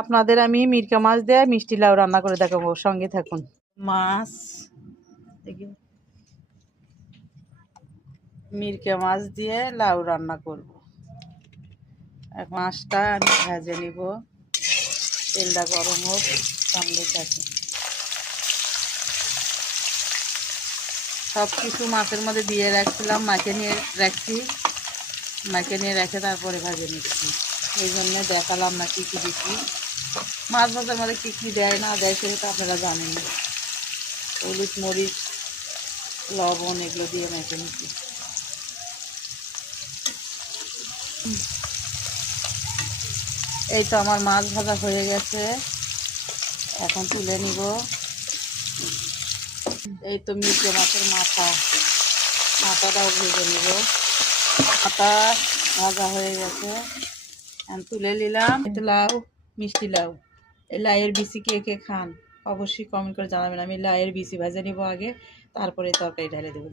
আপনাদের আমি মিরকা মাছ দিয়ে মিষ্টি লাউ রান্না করে দেখাবো, সঙ্গে থাকুন। মাছ মিরকা মাছ দিয়ে লাউ রান্না করব। মাছটা আমি ভেজে নিব, তেলটা গরম হোক, সঙ্গে থাকুন। সব কিছু মাছের মধ্যে দিয়ে রাখছিলাম, মাকে নিয়ে রেখে তারপরে ভেজে নিচ্ছি। এই জন্য দেখালাম না কী কী দিচ্ছি। মাছ ভাজার মধ্যে কী কী দেয় না দেয় সেটা তো আপনারা জানেন। হলুদ, মরিচ, লবণ এগুলো দিয়ে মেখে নিচ্ছি। এই তো আমার মাছ ভাজা হয়ে গেছে, এখন তুলে নিব। এই তো মিরকা মাছের মাথাটাও ভেজে নিব। মাথা ভাজা হয়ে গেছে, এখন তুলে নিলাম। এই তো লাউ, মিষ্টি লাউ। এই লাউয়ের বিচি কে কে খান অবশ্যই কমেন্ট করে জানাবেন। আমি লাউয়ের বিচি ভেজে নিব আগে, তারপরে তরকারি ঢেলে দেবো।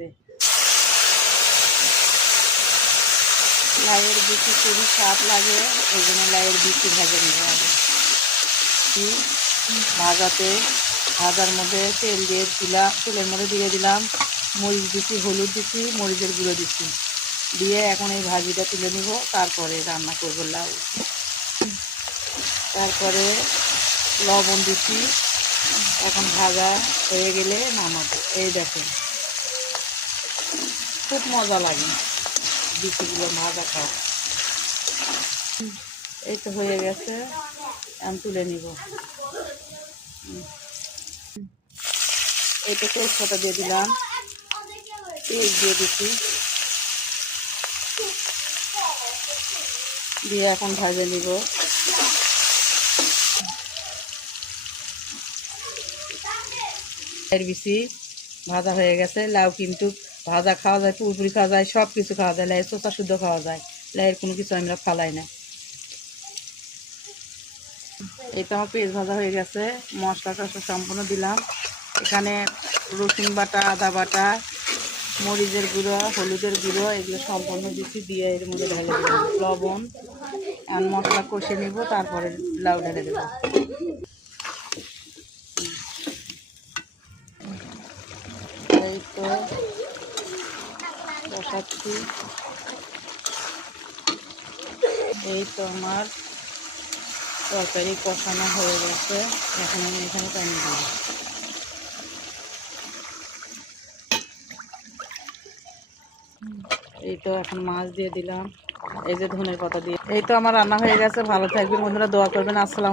লাউয়ের বিচি খুবই স্বাদ লাগে, এই জন্য লাউয়ের বিচি ভেজে নিব আগে। ভাজার মধ্যে তেল দিয়ে দিলাম, তেলের মধ্যে দিয়ে দিলাম মরিচ দিচ্ছি, হলুদ দিচ্ছি, মরিচের গুঁড়ো দিচ্ছি, দিয়ে এখন এই ভাজিটা তুলে নিব। তারপরে রান্না করব লাউ। তারপরে লবণ দিচ্ছি, এখন ভাজা হয়ে গেলে নামাবো। এই দেখেন, খুব মজা লাগে বিচিগুলো ভাজা খাওয়া। এই তো হয়ে গেছে, আমি তুলে নিব। এই তো তেজপাতা দিয়ে দিলাম, পেঁয়াজ দিয়ে দিচ্ছি, দিয়ে এখন ভাজে নিব। এর বিচি ভাজা হয়ে গেছে। লাউ কিন্তু ভাজা খাওয়া যায়, পুরোপুরি খাওয়া যায়, সব কিছু খাওয়া যায়। লাউয়ের চোষা শুদ্ধ খাওয়া যায়, লাউয়ের কোনো কিছু আমরা ফালাই না। এই তো আমার পেঁয়াজ ভাজা হয়ে গেছে, মশলাটা সম্পূর্ণ দিলাম। এখানে রসুন বাটা, আদা বাটা, মরিচের গুঁড়ো, হলুদের গুঁড়ো এগুলো সম্পূর্ণ দিচ্ছি, দিয়ে এর মধ্যে ঢেলে দেবো লবণ। আর মশলা কষে নিব, তারপরে লাউ ঢেলে দেবো। এই তো কষাচ্ছি। এই তো আমার তরকারি কষানো হয়ে গেছে, এখন আমি এখানে পানি দিই। এই তো এখন মাছ দিয়ে দিলাম, এই যে ধনের পাতা দিয়ে। এই তো আমার রান্না হয়ে গেছে। ভালো থাকবেন বন্ধুরা, দোয়া করবেন। আসসালাম।